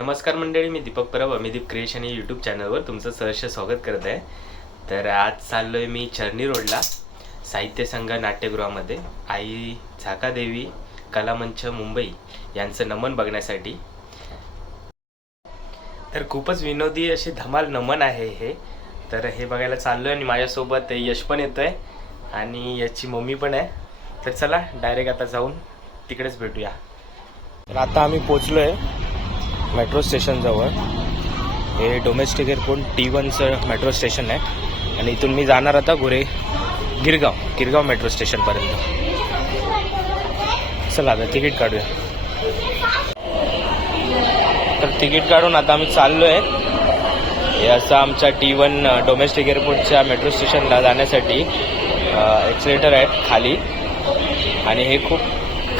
नमस्कार मंडळी, मी दीपक परब अमिदीप क्रिएशन या यूट्यूब चॅनलवर तुमचं सहर्ष स्वागत करत आहे. तर आज चाललोय मी चर्नी रोडला साहित्य संघ नाट्यगृहामध्ये आई झाकादेवी कलामंच मुंबई यांचं नमन बघण्यासाठी. तर खूपच विनोदी अशी धमाल नमन आहे हे. तर हे बघायला चाललोय आणि माझ्यासोबत यश पण येतोय आणि याची मम्मी पण आहे. तर चला डायरेक्ट आता जाऊन तिकडेच भेटूया. तर आता आम्ही पोचलोय मेट्रो स्टेशन जवळ. हे डोमेस्टिक एअरपोर्ट T1चं मेट्रो स्टेशन आहे आणि इथून मी जाणार आता गिरगाव मेट्रो स्टेशनपर्यंत. चला आता तिकीट काढूया. तर तिकीट काढून आता आम्ही चाललो आहे. हे असं आमच्या T1 डोमेस्टिक एअरपोर्टच्या मेट्रो स्टेशनला जाण्यासाठी एक्सिलेटर आहेत खाली आणि हे खूप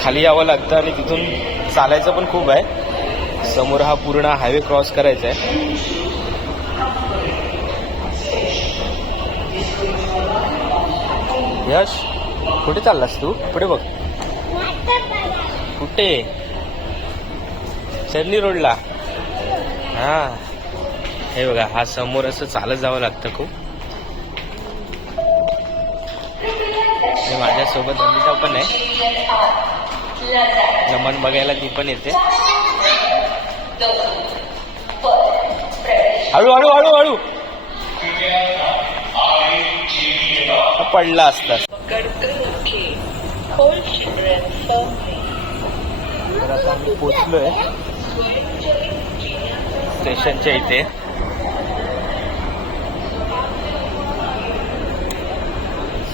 खाली यावं लागतं आणि तिथून चालायचं पण खूप आहे. समोर हा पूर्ण हायवे क्रॉस करायचा आहे. यश कुठे चाललास तू? पुढे बघ. कुठे? चर्नी रोडला. हा हे बघा, हा समोर असं चालत जावं लागतं खूप. माझ्यासोबत अमिता पण आहे. नमन बघायला ती पण येते. हळू हळू हळू हळू पडला असता. तर आता आम्ही पोचलोय स्टेशनच्या इथे.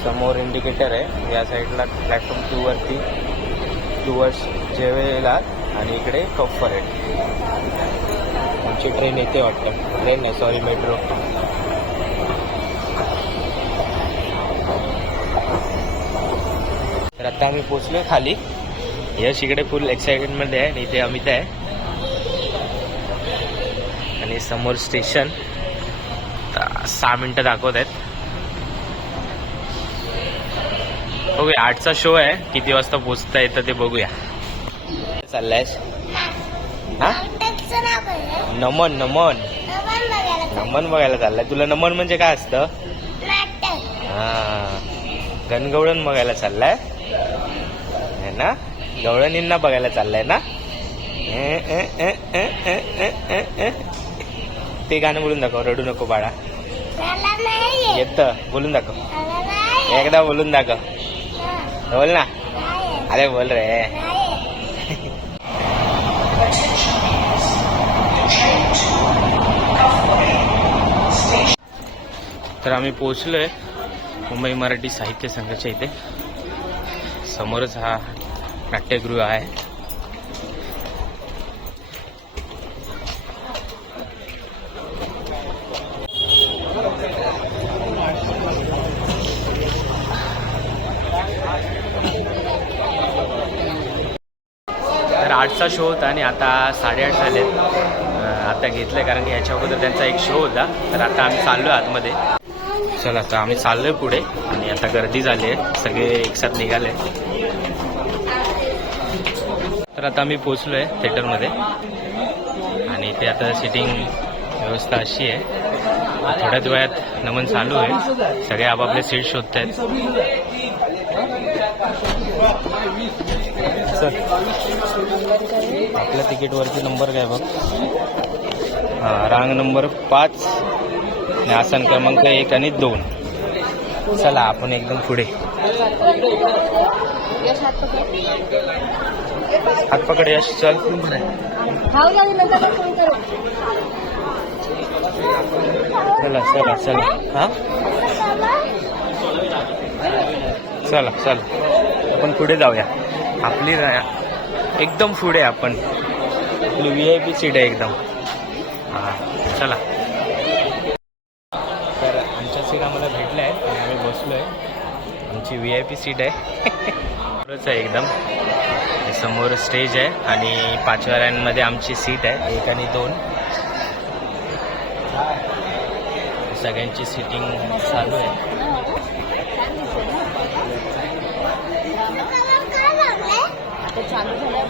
समोर इंडिकेटर आहे. या साईडला प्लॅटफॉर्म 2 वरती टुवर्ड्स जेवेला आणि इकडे कप्फर आहे. आमची ट्रेन येते वाटतं. ट्रेन नाही, सॉरी, मेट्रो. तर आता आम्ही पोचलोय खाली. यश इकडे फुल एक्साइटमेंट आहे आणि इथे अमित आहे आणि समोर स्टेशन 6 मिनिटं दाखवत आहेत. बघूया, 8चा शो आहे. किती वाजता पोचता येतं ते बघूया. चाललायस? हा, नमन बघायला चाललाय. तुला नमन म्हणजे काय असतं? हा, गणगवळण बघायला चाललाय ना? गवळणींना बघायला चाललाय ना? ते गाणं बोलून दाखव. रडू नको बाळा. येतं, बोलून दाखव. एकदा बोलून दाखव. बोल ना. अरे बोल रे. तर आम्ही पोहोचलोय मुंबई मराठी साहित्य संघाच्या इथे. समोरच हा नाट्यगृह आहे. तर 8चा शो होता आणि आता 8:30 झालेत. आता घेतलंय कारण की याच्या अगोदर त्यांचा एक शो होता. तर आता आम्ही चाललोय आतमध्ये. चला आता आम्ही चाललोय पुढे आणि आता गर्दी झाली आहे. सगळे एकसाथ निघाले. तर आता आम्ही पोचलोय थिएटरमध्ये आणि इथे आता सिटिंग व्यवस्था अशी आहे. थोड्याच वेळात नमन चालू आहे. सगळे आपापले सीट शोधत आहेत. आपल्या तिकीटवरती नंबर काय बघ. हा, रांग नंबर 5 आणि आसन क्रमांक 1 आणि 2. चला आपण एकदम पुढे. हात पकड यश. चल चला चला चला. हा, चला चला आपण पुढे जाऊया. आपली एकदम पुढे आपण. आपली VIP सीट आहे एकदम. हा चला. तर आमच्या सीट आम्हाला भेटल्या आहेत आणि आम्ही बसलोय. आमची VIP सीट आहे. खरंच आहे एकदम. समोर स्टेज आहे आणि 5व्या लाईनमध्ये आमची सीट आहे 1 आणि 2. सगळ्यांची सिटिंग चालू आहे. चालू झाल्यावर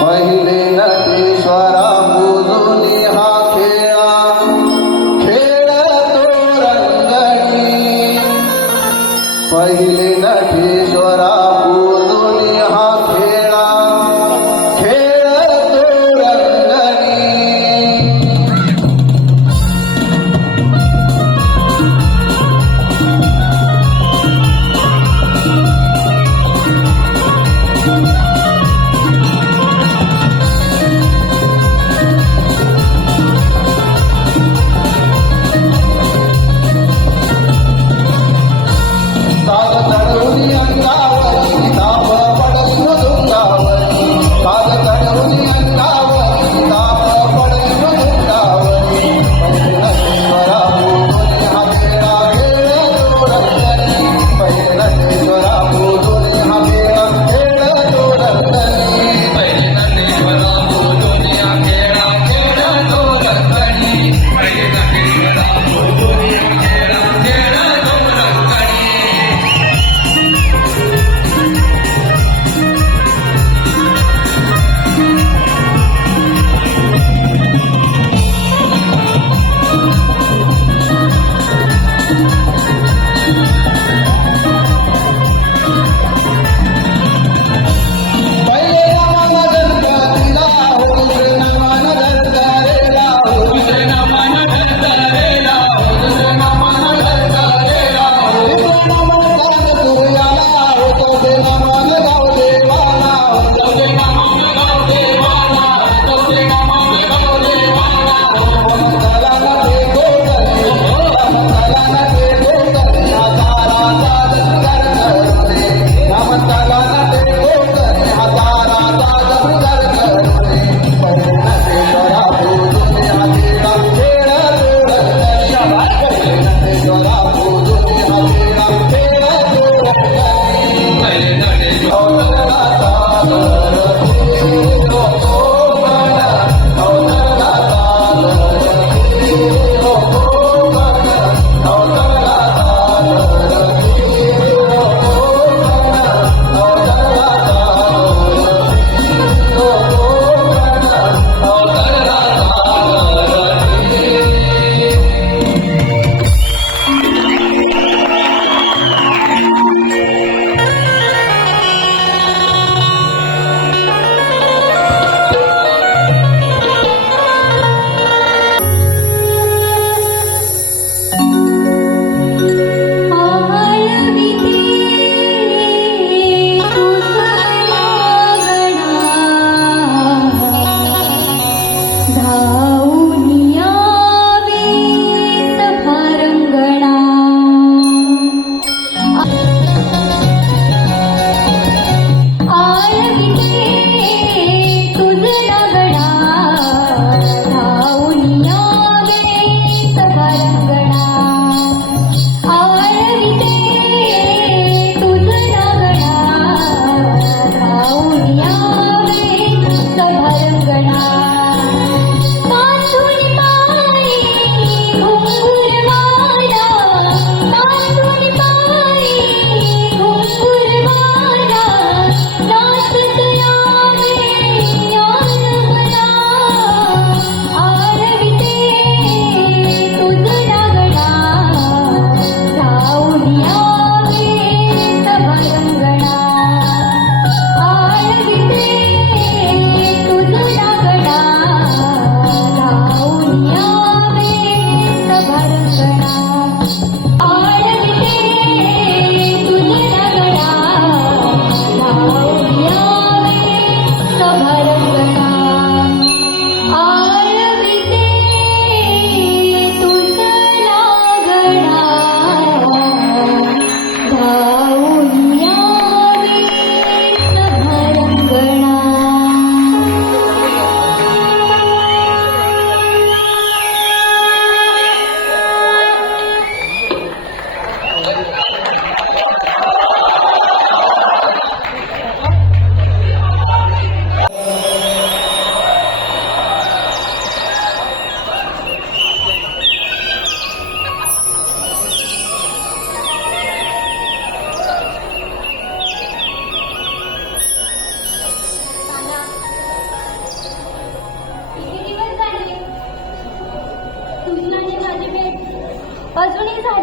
पहिले नटेश्वरा पूजुनी हा खेळा खेळतो रंगणी पहिले नटेश्वरा पूजुनी हा खेळा खेळतो रंगणी साग चढवली अंगावरी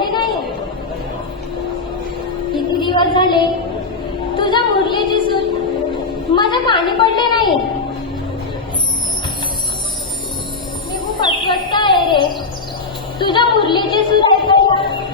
पडली नाही. किती दिवस झाले तुझ्या मुरलीची सूर माझ्या कानी पडले नाही. मी खूप अस्वस्थ आहे रे. तुझ्या मुरलीची सूर ऐकायला.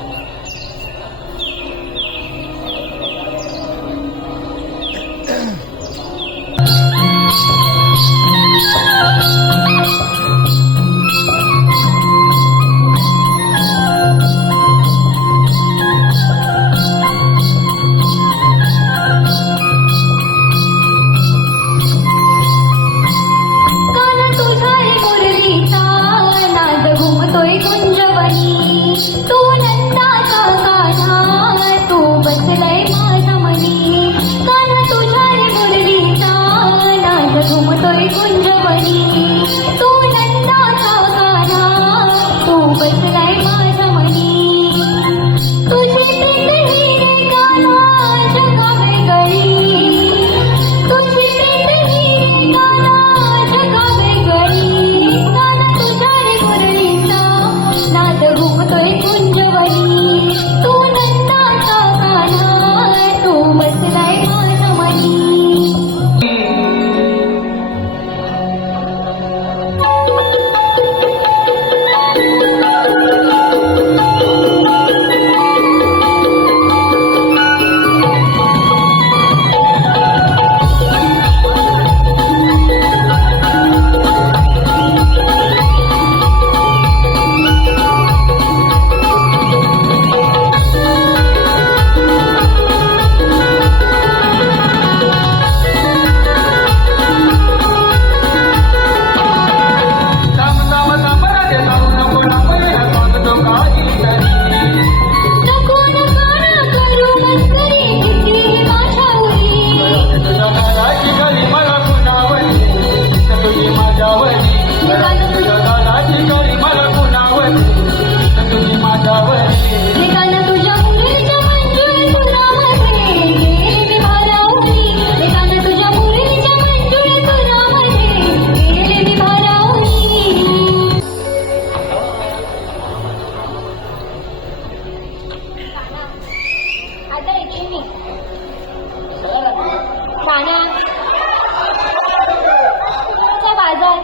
बाजार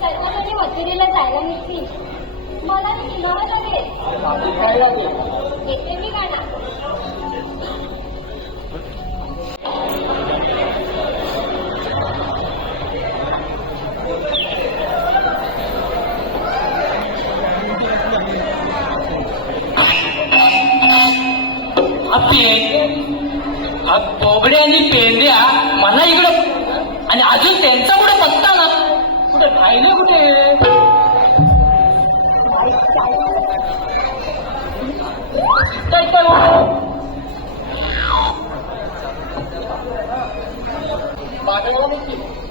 सर्वांसाठी मथुरेला जायला मिळतील. मला मी निघावं लागेल. येते मी गाणं. बोबडे आणि पेंड्या मला इकडं आणि अजून त्यांचा कुठे पत्ता ना. कुठे राहिले कुठे.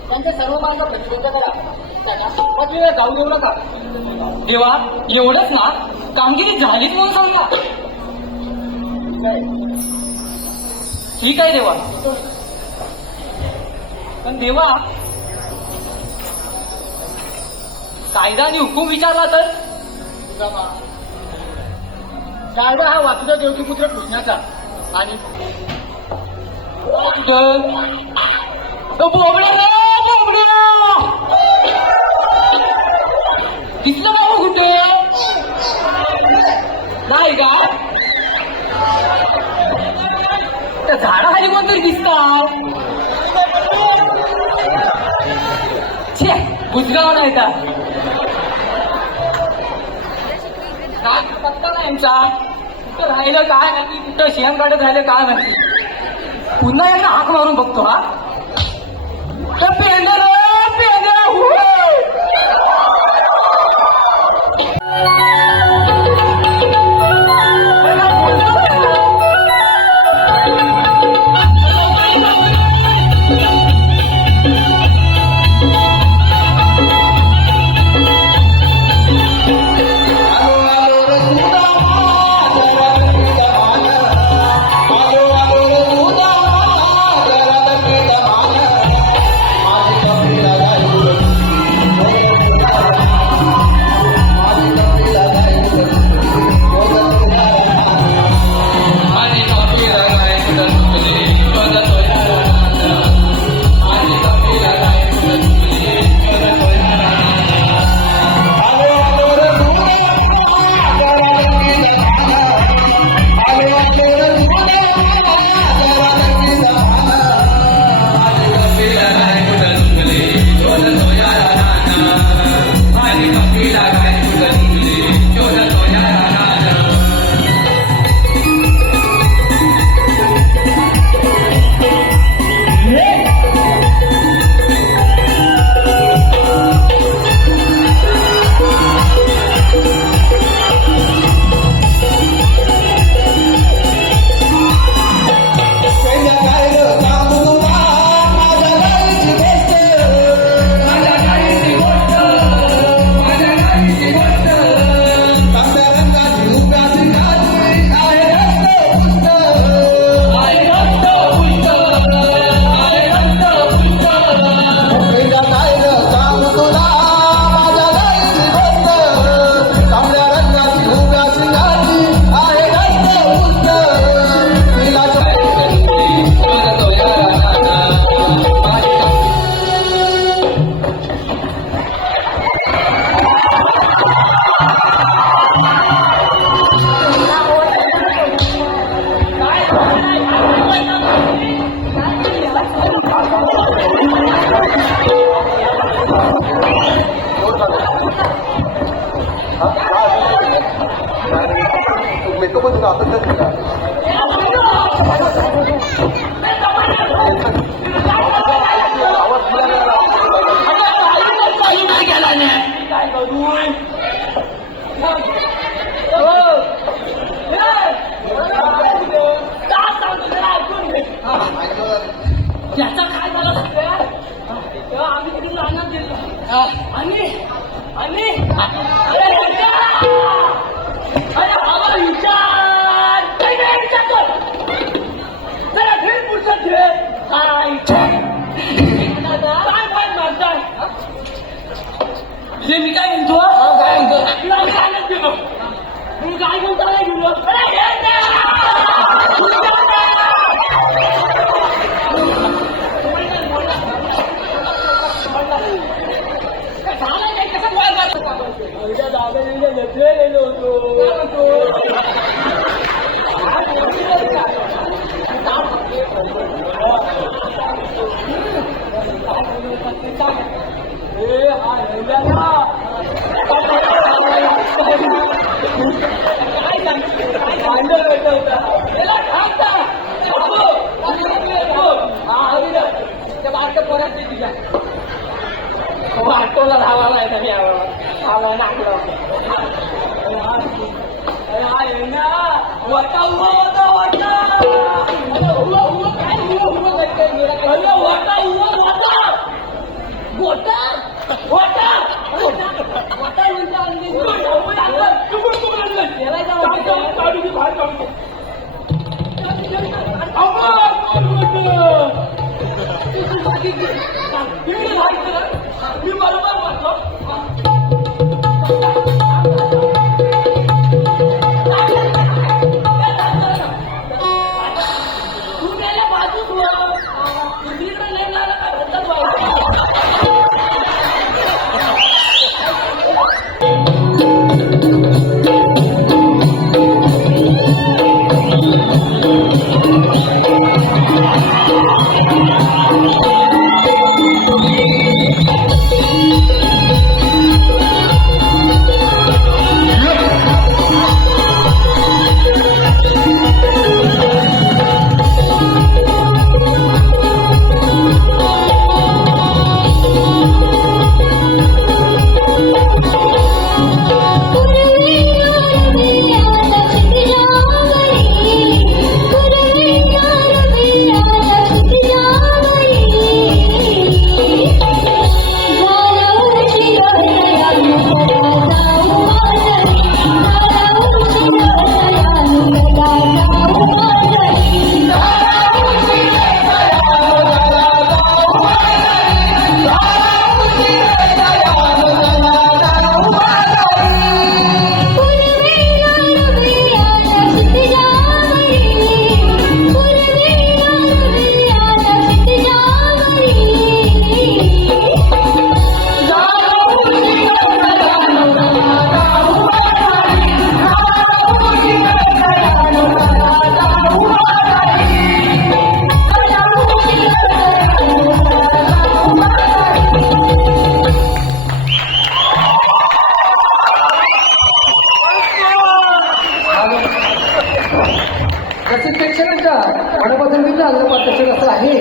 त्यांच्या सर्व मार्ग प्रतिबंध करा. त्यांना सुरुवात वेळा जाऊ देऊ नका. देवा एवढंच ना. कामगिरी झालीच म्हणून सांगा. ठीक आहे देवा. पण देवा कायदा आणि हुकूम विचारला तर. कायदा हा वासुदेव देवकीपुत्र कृष्णाचा आणि दिसलं बाबा कुठे नाही का. त्या झाडाखाली कोणतरी दिसतात. गुजराव नाही का. काय पत्ता नाही यांचा. कुठं राहिलं काय नाही. कुठं शेण काढत राहिले काय माहिती. पुन्हा यांना हाक मारून बघतो. हा पेंदर पेंदर याचा काय झाला सगळ्या तेव्हा आम्ही कधी राहणार गेलो आणि आणि अरे हवा विचार काही नाही विचार कर जरा घेऊन पुढचं घे काय मारताय हे मी काय म्हणतो तुला मी काय गेलो मी काय म्हणतो काय गेलो आटोला धावाला आहे आवा नाकडा वटा वटा वटा मी बरोबर म्हटलो तू गेल्या बाजूस दुसरीकडे नाही लागला का रद्दच प्रशिक्षणाच्या मनोपसंतीचं अल्लपात्र कसं आहे.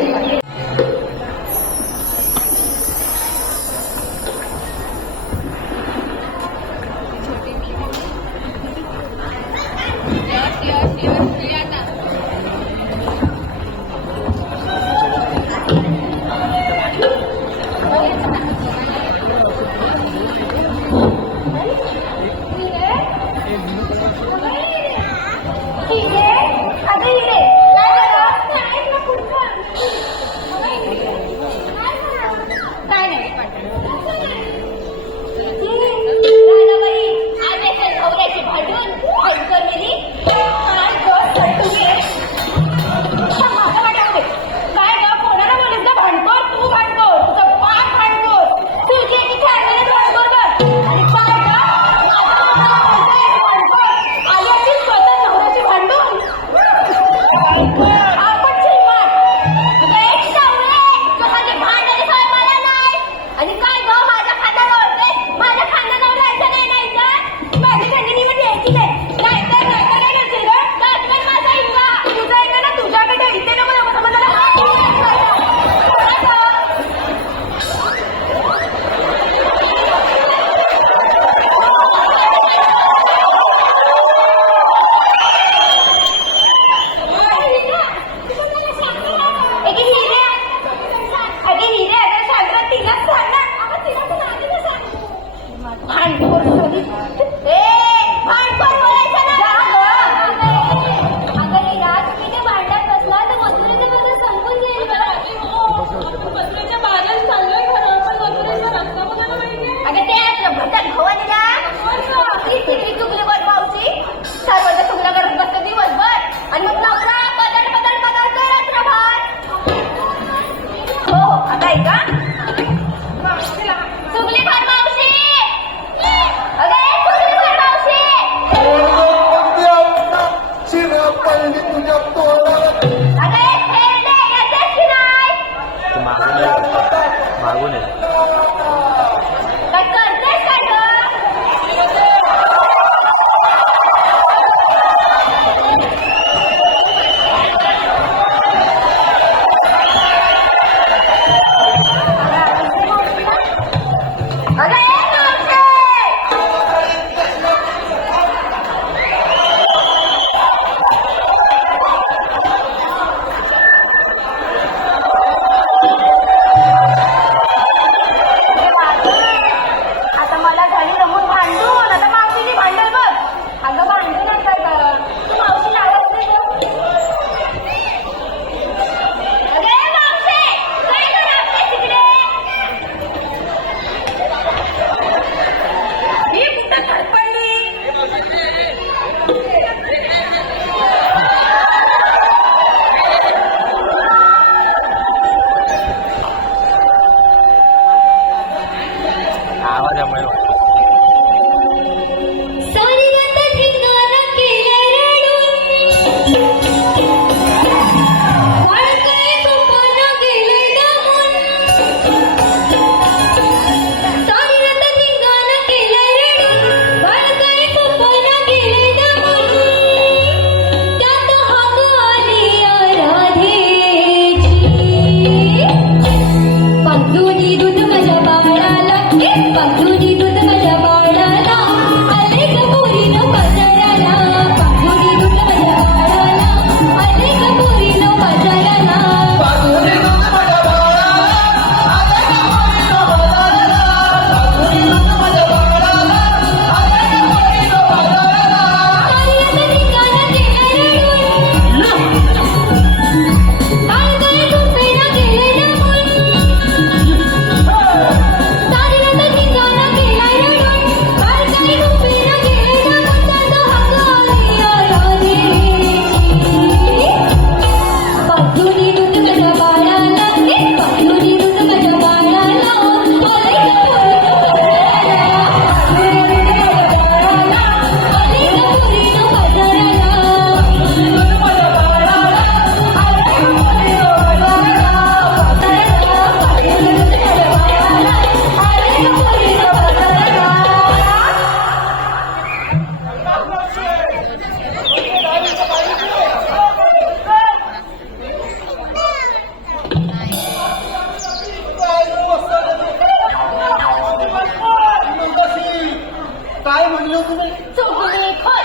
चुगली चुगली खोर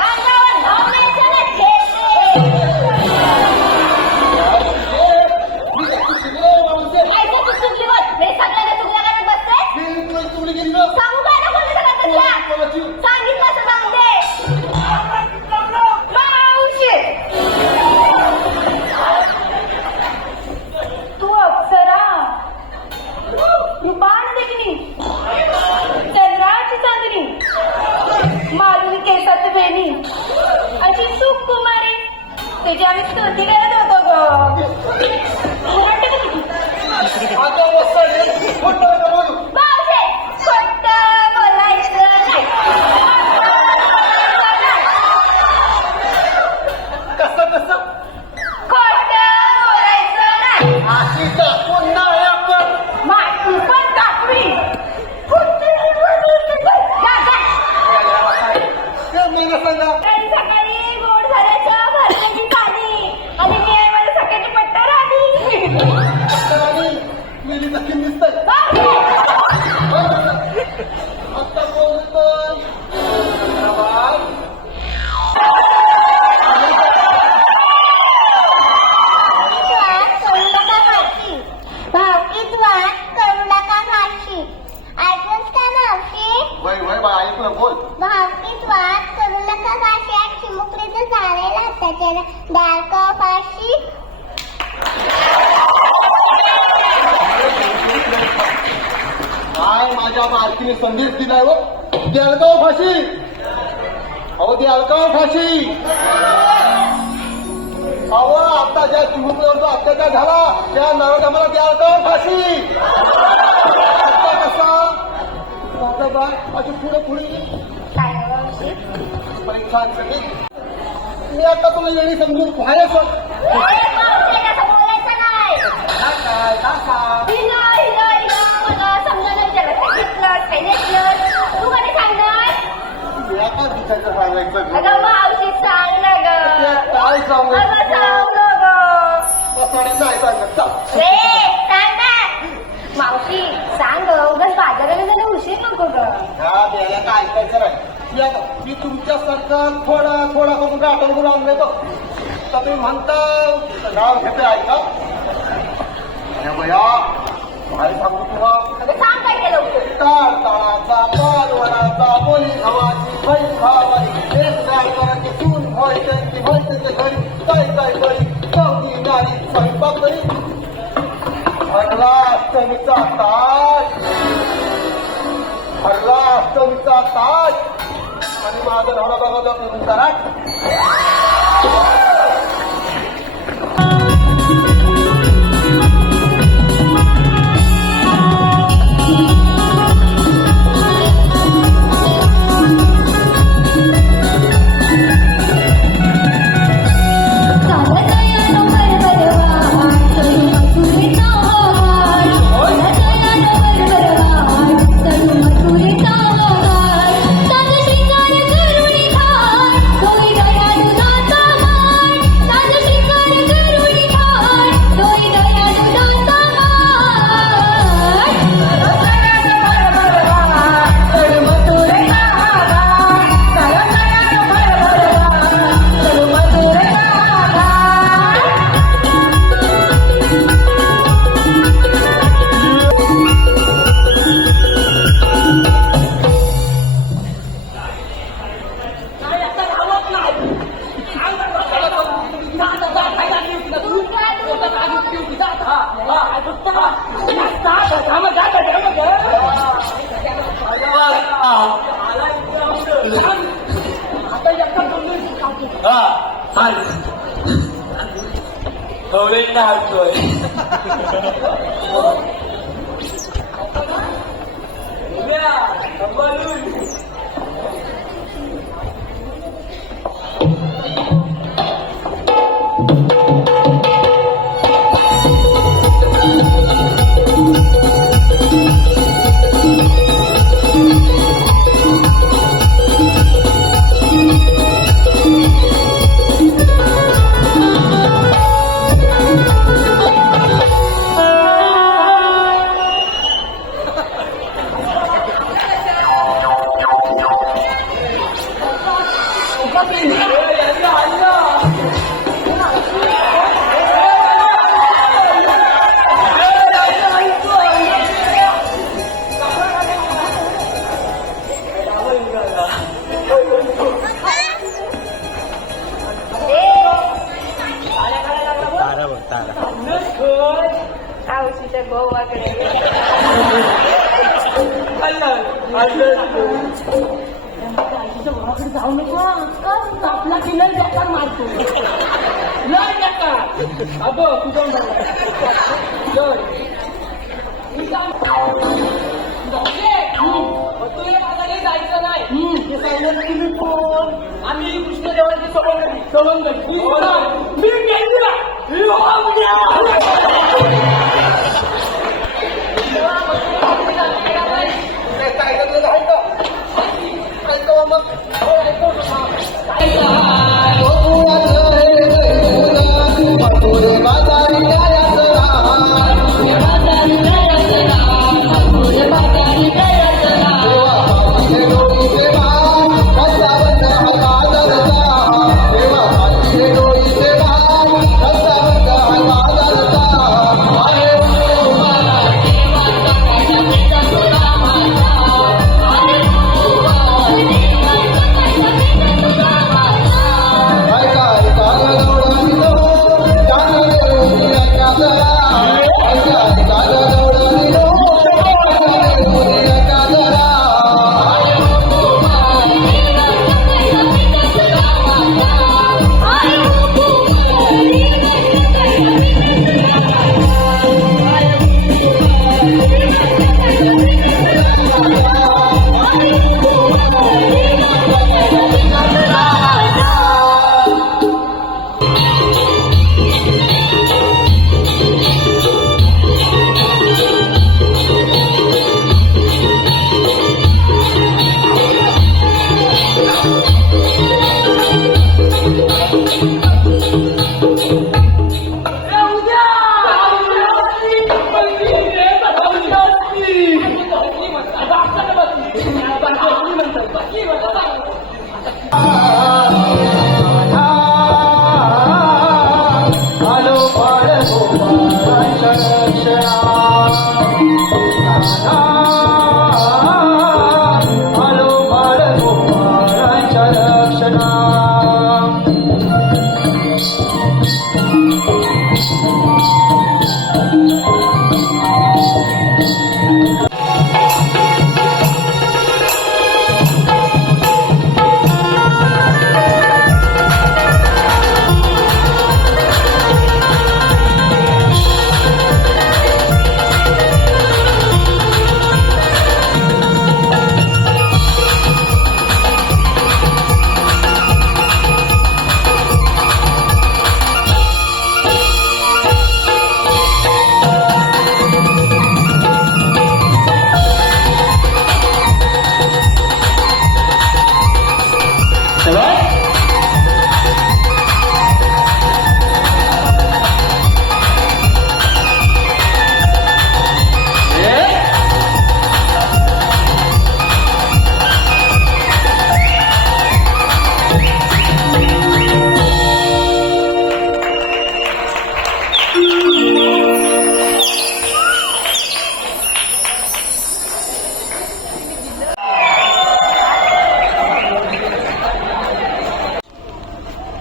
अंगावर धावण्याचं ना खेळते ऐका तू चुगली बोल हे सगळ्यांना चुगल्या करत बसते सांगू काय ना कोणी सगळ्यात तुला सांगितलं असं सांग दे मावशी तू अप्सरा रुपान देखणी चंद्राची चांदणी मारुनी केसाची वेणी अशी सुकुमारी त्याची आम्ही स्तुती करत होतो ग मावशी खोटं बोलायचं नाही खोटं बोलायचं नाही तू पण कापडी सकाळी गोड झाल्याच्या भरण्याची पाणी आणि मी मला सकाळची पट्टा राहिली भावकीत वाट करू नका मावशी ऐकूच का मावशी बोल भावकीत वाट करू नका मावशी आज चिमुकलीचं झालेलं हाताच्या डाळ का फाशी काय माझ्या मालकीने संदेश दिलाय हो द्यालगाव फाशी अहो द्यालगाव फाशी अहो आता ज्या चिमुकल्यावर जो अत्याचार झाला त्या नवरदेवाला द्यालगाव फाशी आता कसा माझा बाळ अशी पुढे काय मावशी परीक्षा मी आता तुला येणी समजून बाहेर मावशी कसं बोलायचं नाही हिला हिला हिला मला समजायला विचारलं सांगितलं तू कधी सांगणार आता दिसायचं सांगायचं अगं मावशी सांग ना ग काय सांगू अगं सांग ना ग नाही सांगत सांग ना मावशी सांग उगाच बाजाराला जायला उशीर नको ग ह्या द्यायला काय ऐकायचं नाही मी तुमच्यासारखं थोडा थोडा करून गाठून लावून देतो तर तुम्ही म्हणता नाव घेते ऐका अरे बया काय सांगू तुला अगं सांग काय केलं होतं ताळ ताळाचा पालवडाचा बोली घावाची फै खावाची एक गाडकरांची सून होय त्यांची होय त्यांच्या घरी काय काय करी चौथी नारी स्वयंपाक करी हरला अष्टमीचा ताट हरला अष्टमीचा ताट आणि माझं ढोळा बघा कराट आता आला. आवशीच्या गोवाकडे जाऊ नको आपला किल्लर बेकार मारतो लय नका अबो तुझं तुला माझ्याकडे जायचं नाही आम्ही कृष्णदेवाची सवंग मी मेंदूला काय करत आहे का ऐकावं मग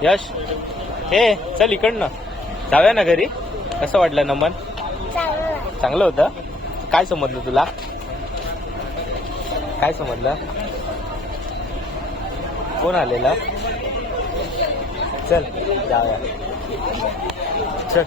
यश हे चल इकडनं जाऊया ना घरी. कसं वाटलं नमन? चांगलं होतं. काय समजलं तुला? काय समजलं? कोण आलेला? चल जाऊया चल.